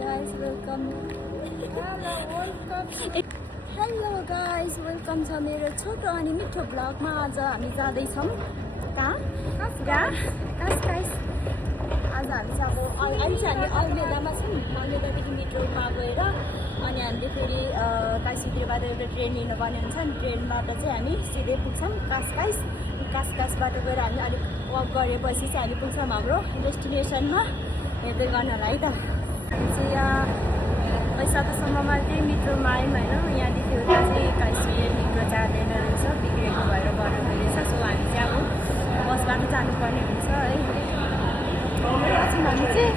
guys, welcome. Hello guys, welcome to मेरो छोटो अनि मिठो ब्लगमा। आज हामी जाँदैछौँ कहाँ? कास। आज हामी चाहिँ अब अहिले चाहिँ हामी अलमेदामा छौँ। अलमेदादेखि मेट्रोमा गएर अनि हामीले फेरि काशीतिरबाट एउटा ट्रेन लिनुपर्ने हुन्छ। अनि ट्रेनबाट चाहिँ हामी सिधै पुग्छौँ कासबाट गएर हामी अलिक वक गरेपछि चाहिँ हामी पुग्छौँ हाम्रो डेस्टिनेसनमा हेर्दै गर्नलाई त। हामी चाहिँ यहाँ वैशाखसम्ममा चाहिँ मेट्रोमा आयौँ होइन। यहाँदेखि उता चाहिँ काशी मेट्रो जाँदैन रहेछ, बिग्रेको भएर बनाएको रहेछ। सो हामी चाहिँ अब बसबाट जानुपर्ने हुन्छ है। हामी चाहिँ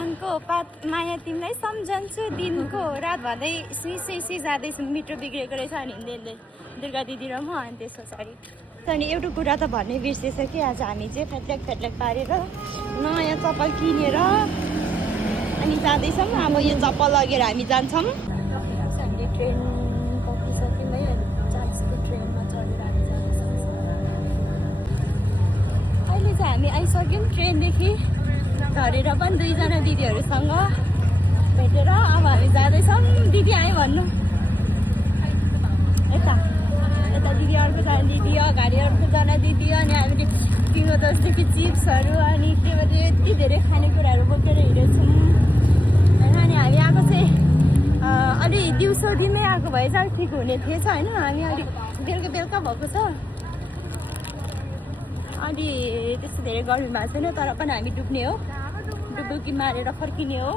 आङको पात माया तिमीलाई सम्झन्छु दिनको रात भन्दै सुई जाँदैछौँ। मेट्रो बिग्रेको रहेछ अनि हिँड्दै दुर्गा दिदी र म अनि त्यस पछाडि अनि एउटा कुरा त भन्नै बिर्सेछ कि आज हामी चाहिँ फ्याट्ल्याक पारेर नयाँ चप्पल किनेर अनि जाँदैछौँ। अब यो चप्पल लगेर हामी जान्छौँ। हामीले ट्रेन पक्रिसक्यौँ है। 40को ट्रेनमा चढेर हामी जाँदैछौँ। अहिले चाहिँ हामी आइसक्यौँ ट्रेनदेखि झरेर पनि दुईजना दिदीहरूसँग भेटेर अब हामी जाँदैछौँ। दिदी आयो भन्नु यता दिदी, अर्कोजना दिदी, अगाडि अर्कोजना दिदी। अनि हामीले तिम्रो दसदेखि चिप्सहरू अनि त्योबाट यति धेरै खानेकुराहरू बोकेर हिँडेछौँ होइन। अनि हामी आएको चाहिँ अलि दिउँसो दिनमै आएको भए चाहिँ ठिक हुने थिएछ होइन। हामी अलिक बेलुका भएको छ। अलि त्यस्तो धेरै गर्मी भएको छैन, तर पनि हामी डुब्ने हो, डुबुकी मारेर फर्किने हो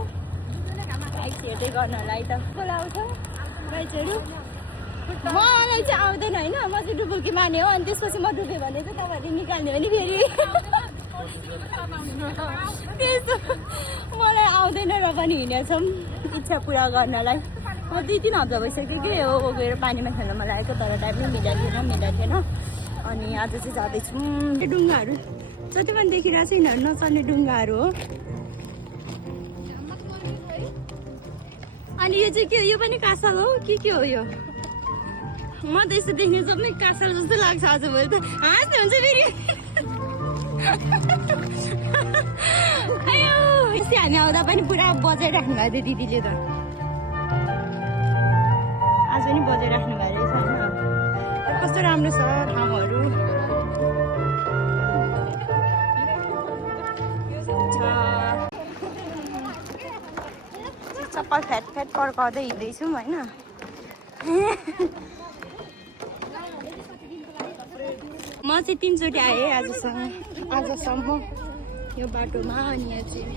बाइक हेर्दै गर्नलाई। त बोलाउँछ बाइकहरू मलाई चाहिँ आउँदैन होइन। म चाहिँ डुबुकी मार्ने हो। अनि त्यसपछि म डुबेँ भने चाहिँ तपाईँहरूले निकाल्ने हो नि फेरि। त्यस्तो मलाई आउँदैन र पनि हिँडेछौँ इच्छा पुरा गर्नलाई। म 2-3 हप्ता भइसक्यो कि हो गएर पानीमा खेल्न मन लागेको, तर टाइम पनि मिलाएको थिएन। अनि आज चाहिँ जाँदैछौँ। त्यो डुङ्गाहरू जति पनि देखिरहेको छ यिनीहरू नचल्ने डुङ्गाहरू हो। अनि यो चाहिँ के हो? यो पनि कासल हो कि के हो यो? म त यस्तो देख्ने सबै कासल जस्तो लाग्छ। आजभोलि त हाँस्नु हुन्छ फेरि। आयो यस्तै हामी आउँदा पनि पुरा बजाइराख्नु भएको थियो दिदीले त। आज पनि बजाइराख्नु भएको रहेछ होइन। कस्तो राम्रो छ ठाउँहरू। चप्पल फ्याट पड्काउँदै हिँड्दैछौँ होइन। म चाहिँ 3 चोटि आएँ आजसम्म यो बाटोमा। अनि यहाँ चाहिँ